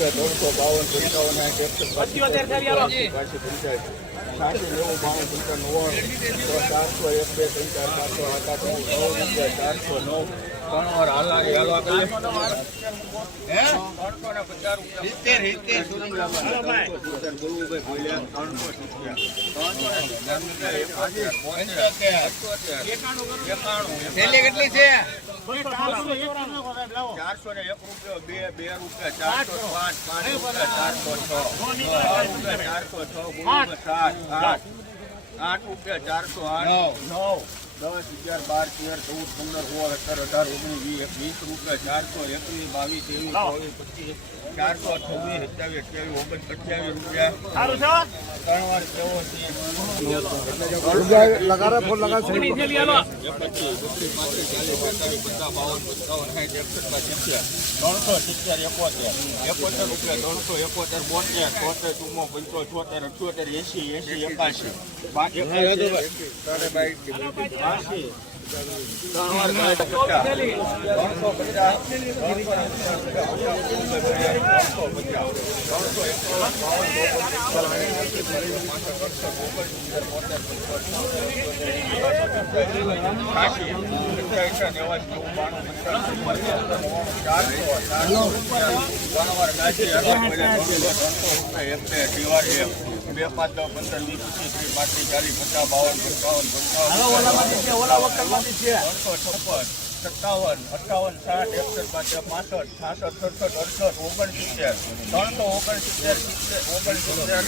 રૂપિયા ત્રણસો બાવન પંચાવન સાઠી નેવું બાવન પંચાવન નવ્વાણું ચારસો એક બે ત્રણ ચાર પાંચસો આઠ આઠ ચારસો નવ ત્રણ વાર હાલા કેટલી છે ચારસો ને એક રૂપિયો બે બે રૂપિયા ચારસો પાંચ પાંચ રૂપિયા ચારસો છ. રૂપિયા ચારસો છ સાત આઠ. આઠ રૂપિયા ચારસો આઠ. નવ. દસ અગિયાર બાર તેર ચૌદ પંદર સોળ સત્તર અઢાર ઓગણીસ વીસ વીસ રૂપિયા ચારસો એકવીસ બાવીસ ત્રેવીસ ચોવીસ પચીસ ચારસો છવ્વીસ સત્યાવીસ અઠ્યાવીસ ઓગણ અઠ્યાવીસ રૂપિયા. ત્રણ વાર ત્રણસો સિત્તેર એકોતેર. એકોતેર રૂપિયા ત્રણસો એકોતેર બોતેર તોતેર ચુમ્મો પંચો છોતેર અઠ્યોતેર એસી એસી એકાશી. પાંચ আসে બે પાંચ દસ પંદર વીસ પચીસ ત્રીસ પાંત્રીસ ચાલીસ પચાસ બાવન પંચાવન પંચાવન ત્રણસો છપ્પન સત્તાવન અઠાવન સાઠ એકસઠ પાંચ પાસઠ છાસઠ સડસઠ અડસઠ ઓગણસિત્તેર. ત્રણસો ઓગણસિત્તેર સિત્તેર ઓગણસિત્તેર.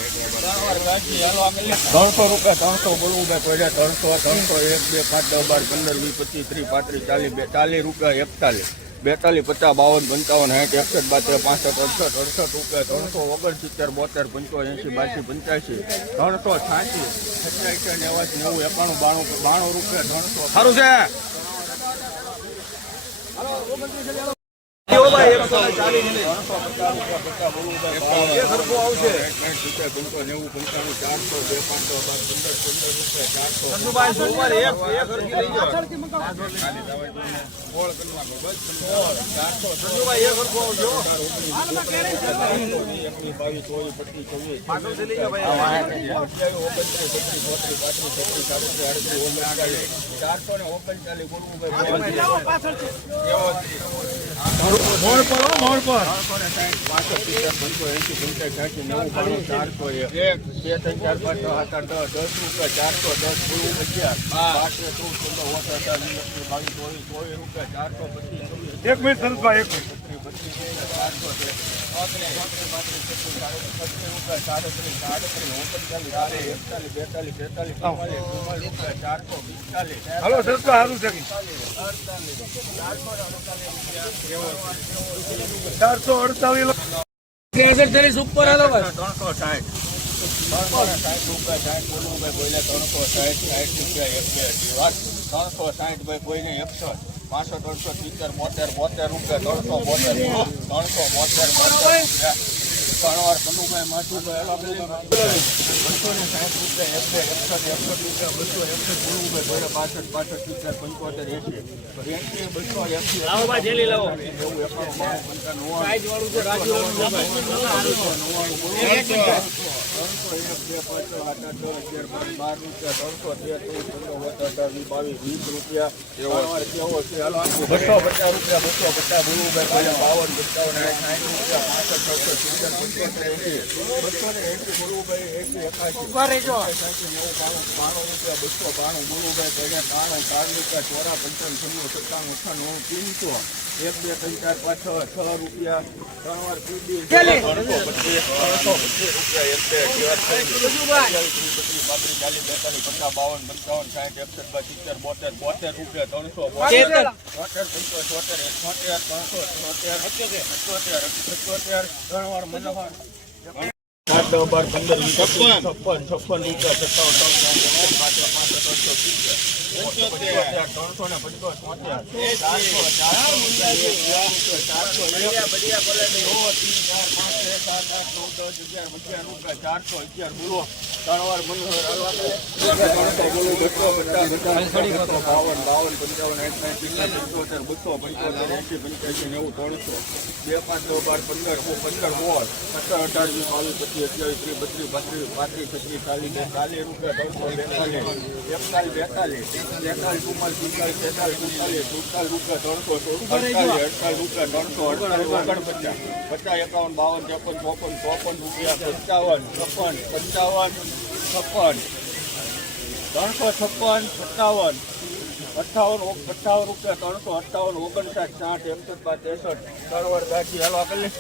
ત્રણસો રૂપિયા ત્રણસો બોલવું બે પડ્યા ત્રણસો ત્રણસો એક બે પાંચ દસ બાર પંદર વીસ પચીસ ત્રીસ પાંત્રીસ ચાલીસ બે ચાલીસ રૂપિયા એકતાલીસ. બેતાલીસ પચાસ બાવન પંચાવન સાઠ એકસઠ બાતેર પાસઠ અડસઠ અડસઠ રૂપિયા ત્રણસો ઓગણસિત્તેર બોતેર પંચોએંસી બાસી પંચ્યાસી. ત્રણસો છ્યાસી સત્યાસી નેવાસી નેવું એકાણું બાણું બાણું રૂપિયા ત્રણસો. સારું છે. Kalau rumput. નેવું પંચાણું ચારસો બે પાંચસો બાર પંદર પંદર રૂપિયા ચારસો. એકવીસ બાવીસ ચોવીસ પચીસ ચારસો ને ઓગણચાલીસ બોલવું મોડ હો, મોડ પર. ચારસો એક બે ત્રણ ચાર પાંચ છ સાત આઠ દસ દસ રૂપિયા ચારસો દસ બોલવું અગિયાર પાંચ ચૌદ પંદર ઓછા બાવીસ ચોવીસ ચોવીસ રૂપિયા ચારસો પચીસ એક મિનિટ એક મિનિટ. હાલો સરસભાઈ સારું છે ચારસો અડતાલીસ ઉપર હાલો ત્રણસો સાઠ ત્રણસો ને સાઠ રૂપિયા સાઠ બોલવું ભાઈ બોલે ત્રણસો સાઠ સાઠ રૂપિયા એક બે અઢી ત્રણસો સાઠ ભાઈ કોઈને એકસો પાંચસો દોઢસો સિત્તેર બોતેર બોતેર રૂપિયા દોઢસો બોતેર ત્રણસો બોતેર બોતેર રૂપિયા ત્રણ વાર કનુભાઈ માથુભાઈ અલગ બસો ને સાઠ રૂપિયા એક બે એકસઠ એકસઠ રૂપિયા બસો એકસઠ બોલવું ભાઈ બોલે પાસઠ પાસઠ સિત્તેર પંચોતેર એસી એસી બસો એસી નેવું બસો પચાસ રૂપિયા બસો પચાસ, બાવન પંચાવન સાઠ રૂપિયા, પાસઠ છસો બસો બાણું બાણું રૂપિયા બાણું બાણું ચાર પંચાવન છન્નું સત્તાણું અઠાણું તીનસો એક બે ત્રણ ચાર પાંચ છ છ રૂપિયા ત્રણ વાર કુદી ત્રણસો પચીસ રૂપિયા એક બે પાંત્રીસ ચાલીસ બેતાલીસ પચાસ બાવન પંચાવન સાઠ એકસઠ બાર સિત્તેર બોતેર બોતેર રૂપિયા ત્રણસો બોતેર ચોતેર પંચો છોતેર ત્રણસો છોતેર અઠ્યોતેર અઠ્યોતેર ત્રણ વાર મનોહર સાત દસ બાર પંદર છપ્પન છપ્પન રૂપિયા સત્તાવન ત્રણસો ને પંચો છોતેર ચારસો ચારસો ચારસો અગિયાર બોલો ત્રણ બસો બાવન, બાવન, પંચાવન, પંચોતેર, બસો, પંચોતેર, એંશી, પંચ્યાસી, નેવું, ત્રણસો. બે પાંચ બાર પંદર પંદર સોળ સત્તર અઢાર વીસ બાવીસ પચીસ અઠ્યાવીસ ત્રીસ બત્રીસ પાંત્રીસ પાંત્રીસ છત્રીસ ચાલીસ ચાલીસ રૂપિયા ત્રણસો બેતાલીસ એકતાલીસ બેતાલીસ તેતાલીસ ચુમ્માલીસ પિસ્તાલીસ તેતાલીસ ચુમ્માલીસ સુડતાલીસ રૂપિયા ત્રણસો અડતાલીસ અડતાલીસ રૂપિયા ત્રણસો અડતાલીસ ઓગણપચાસ પચાસ એકાવન બાવન ત્રેપન ચોપન ચોપન રૂપિયા પંચાવન છપ્પન પંચાવન છપ્પન ત્રણસો છપ્પન સત્તાવન અઠાવન અઠાવન રૂપિયા ત્રણસો અઠાવન ઓગણસાઠ સાઠ એકસઠ બાર ત્રેસઠ સરવર ગાંઠી હાલવા કરી